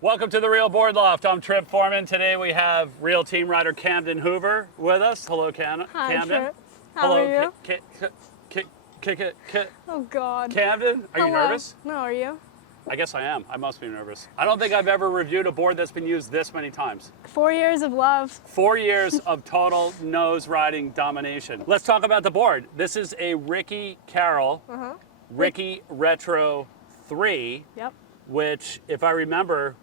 Welcome to the Real Board Loft. I'm Trip Forman. Today we have real team rider Camden Hoover with us. Hello, Camden. Hi, Trip. How are you? Oh, God. Camden, are you nervous? No, are you? I guess I am. I must be nervous. I don't think I've ever reviewed a board that's been used this many times. 4 years of love. 4 years of total nose riding domination. Let's talk about the board. This is a Ricky Carroll, Ricky Retro 3, Yep. which, if I remember,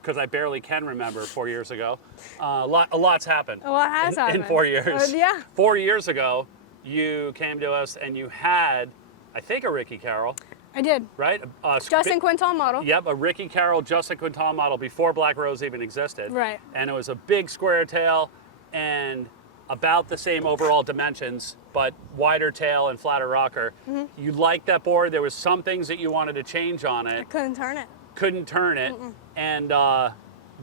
because I barely can remember 4 years ago, a lot's happened. A lot has happened. In 4 years. Yeah. 4 years ago, you came to us and you had, I think, a Ricky Carroll, I did. right? Justin Quintal model. Yep, a Ricky Carroll Justin Quintal model before Black Rose even existed. Right. And it was a big square tail and about the same overall dimensions, but wider tail and flatter rocker. You liked that board. There was some things that you wanted to change on it. Couldn't turn it. Couldn't turn it. And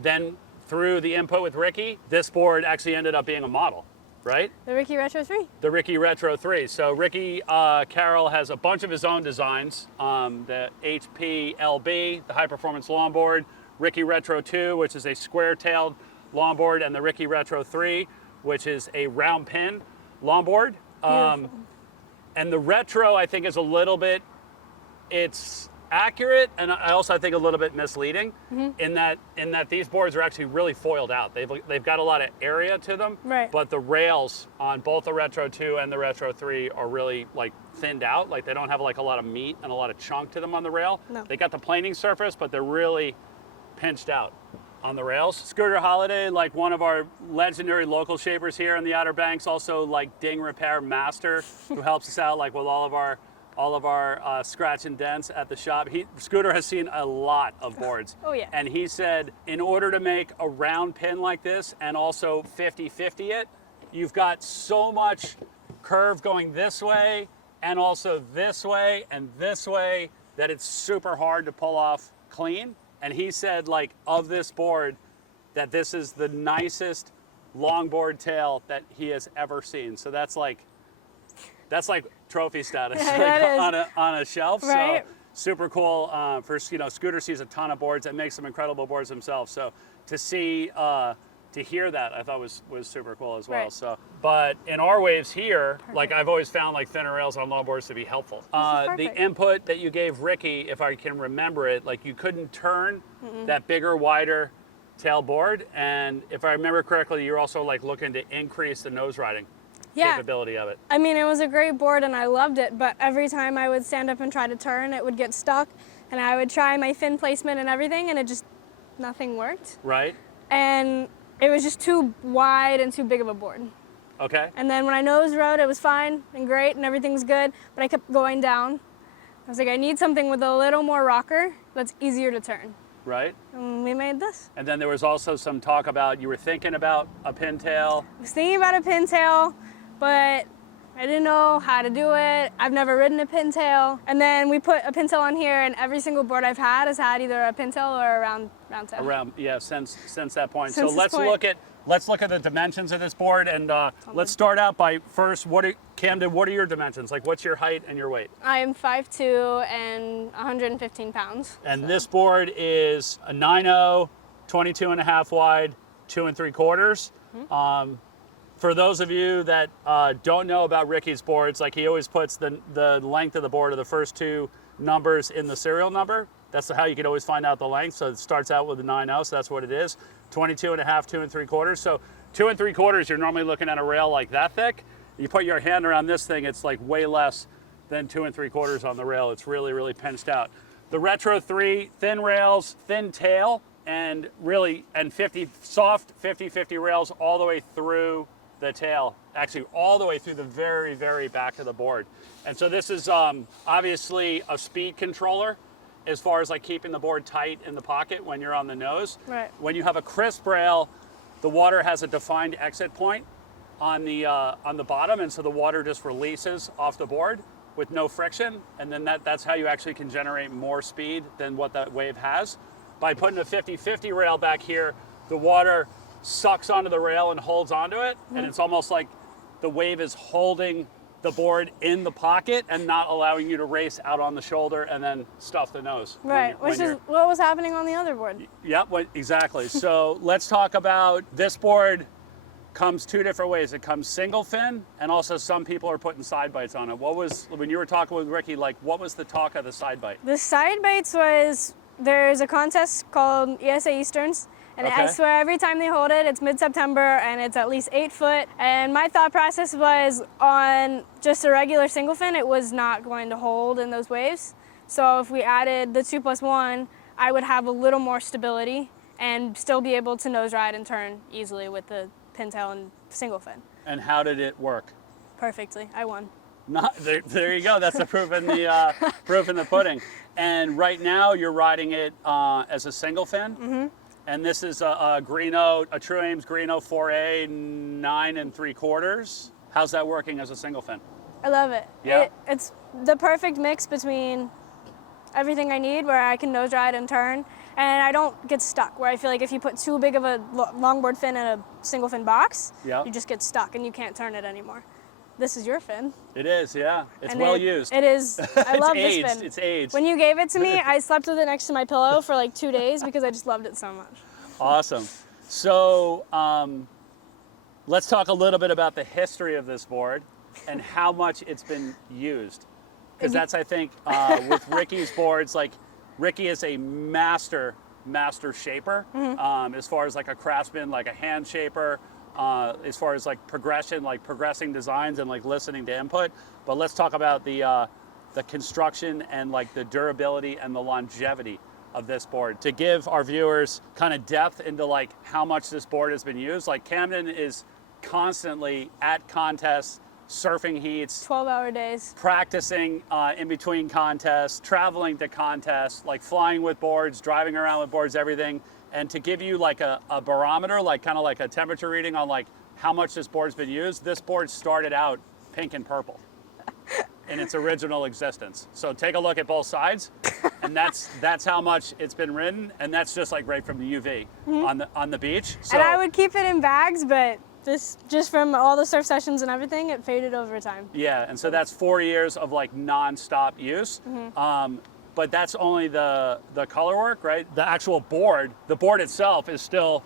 then through the input with Ricky, this board actually ended up being a model, right? The Ricky Retro 3. The Ricky Retro 3. So Ricky Carroll has a bunch of his own designs. The HP LB, the high performance longboard, Ricky Retro 2, which is a square-tailed longboard, and the Ricky Retro 3, which is a round pin longboard. And the Retro, I think, is a little bit, it's accurate, and I also think a little bit misleading in that these boards are actually really foiled out. They've got a lot of area to them, Right. but the rails on both the Retro 2 and the Retro 3 are really like thinned out. Like they don't have like a lot of meat and a lot of chunk to them on the rail. No. They got the planing surface, but they're really pinched out on the rails. Scooter Holiday, like one of our legendary local shapers here in the Outer Banks, also like ding repair master, who helps us out like with all of our scratch and dents at the shop. Scooter has seen a lot of boards. Oh, yeah. And he said, in order to make a round pin like this and also 50-50 it, you've got so much curve going this way and also this way and this way that it's super hard to pull off clean. And he said, like, of this board, that this is the nicest longboard tail that he has ever seen. So that's like trophy status on a shelf. Right. So super cool. Scooter sees a ton of boards and makes some incredible boards himself. So to see, to hear that, I thought was super cool as well. Right. So, but in our waves here, like I've always found like thinner rails on longboards to be helpful. The perfect. input that you gave Ricky, if I can remember it, like you couldn't turn that bigger, wider tail board. And if I remember correctly, you're also like looking to increase the nose riding capability of it. I mean, it was a great board and I loved it, but every time I would stand up and try to turn, it would get stuck, and I would try my fin placement and everything, and nothing worked. Right? And it was just too wide and too big of a board. Okay. And then when I nose rode, it was fine and great and everything was good, but I kept going down. I was like, I need something with a little more rocker that's easier to turn. Right? And we made this. And then there was also some talk about, you were thinking about a pintail. I was thinking about a pintail, but I didn't know how to do it. I've never ridden a pintail. And then we put a pintail on here, and every single board I've had has had either a pintail or a round tail. Since that point. Since So this point. let's look at the dimensions of this board, and let's start out by first, Camden, what are your dimensions? Like, what's your height and your weight? I am 5'2" and 115 pounds. And this board is a 9.0, 22.5 wide, 2 3/4. For those of you that don't know about Ricky's boards, like he always puts the length of the board of the first two numbers in the serial number. That's how you can always find out the length. So it starts out with a 9.0, so that's what it is. 22.5, 2 3/4. So 2 3/4, you're normally looking at a rail like that thick. You put your hand around this thing, it's like way less than 2 3/4 on the rail. It's really, really pinched out. The Retro 3, thin rails, thin tail, and really, and soft 50-50 rails all the way through the tail, actually all the way through the very, very back of the board. And so this is obviously a speed controller as far as like keeping the board tight in the pocket when you're on the nose. Right. When you have a crisp rail, the water has a defined exit point on the bottom, and so the water just releases off the board with no friction, and then that's how you actually can generate more speed than what that wave has. By putting a 50-50 rail back here, the water sucks onto the rail and holds onto it, and it's almost like the wave is holding the board in the pocket and not allowing you to race out on the shoulder and then stuff the nose. Right, which is what was happening on the other board. Yep, exactly. So let's talk about this board. Comes two different ways. It comes single fin, and also some people are putting side bites on it. What was, when you were talking with Ricky, like what was the talk of the side bite? The side bites was, there's a contest called ESA Easterns, and I swear every time they hold it, it's mid-September and it's at least 8 foot. And my thought process was on just a regular single fin, it was not going to hold in those waves. So if we added the 2+1, I would have a little more stability and still be able to nose ride and turn easily with the pintail and single fin. And how did it work? Perfectly. I won. There you go. That's the proof in the proof in the pudding. And right now you're riding it as a single fin. Mm-hmm. And this is a Greeno, a True Ames Greeno 4A 9 3/4. How's that working as a single fin? I love it. Yeah. It's the perfect mix between everything I need, where I can nose ride and turn, and I don't get stuck, where I feel like if you put too big of a longboard fin in a single fin box, you just get stuck and you can't turn it anymore. This is your fin. It is, yeah. It's well used. It is. I love this fin. It's aged. When you gave it to me, I slept with it next to my pillow for like 2 days because I just loved it so much. Awesome. So let's talk a little bit about the history of this board and how much it's been used. Because that's, I think, with Ricky's boards, like Ricky is a master shaper, as far as like a craftsman, like a hand shaper, as far as like progression, like progressing designs and like listening to input. But let's talk about the construction and like the durability and the longevity of this board to give our viewers kind of depth into like how much this board has been used. Like Camden is constantly at contests, surfing heats, 12-hour days, practicing in between contests, traveling to contests, like flying with boards, driving around with boards, everything. And to give you like a barometer, like kind of like a temperature reading on like how much this board's been used, this board started out pink and purple in its original existence. So take a look at both sides, and that's how much it's been ridden, and that's just like right from the UV on the beach. So, and I would keep it in bags, but this, just from all the surf sessions and everything, it faded over time. Yeah, and so that's 4 years of like non-stop use. But that's only the color work, right? The actual board, the board itself is still,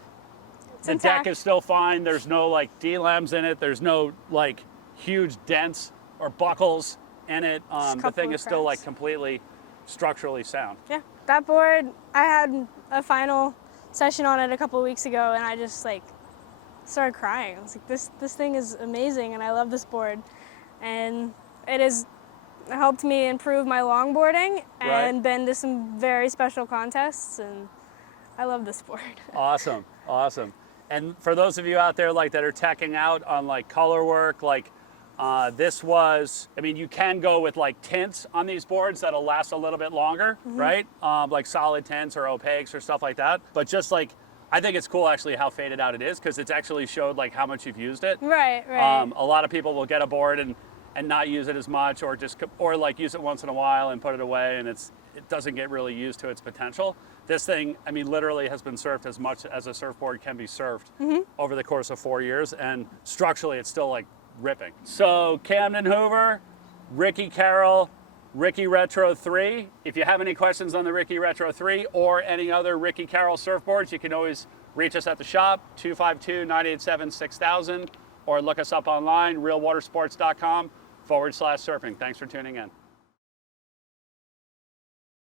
the deck is still fine. There's no like D-lams in it. There's no like huge dents or buckles in it. The thing is still like completely structurally sound. Yeah, that board, I had a final session on it a couple of weeks ago, and I just like started crying. I was like, this thing is amazing, and I love this board. And it has helped me improve my longboarding and been to some very special contests, and I love this board. Awesome, awesome. And for those of you out there like that are teching out on like color work, like this was, I mean, you can go with like tints on these boards that'll last a little bit longer, right? Like solid tints or opaques or stuff like that. But just like, I think it's cool actually how faded out it is, because it's actually showed like how much you've used it. Right. A lot of people will get a board and not use it as much, or like use it once in a while and put it away, and it doesn't get really used to its potential. This thing, I mean, literally has been surfed as much as a surfboard can be surfed over the course of 4 years, and structurally it's still like ripping. So Camden Hoover, Ricky Carroll, Ricky Retro 3. If you have any questions on the Ricky Retro 3 or any other Ricky Carroll surfboards, you can always reach us at the shop, 252-987-6000, or look us up online, realwatersports.com/surfing. Thanks for tuning in.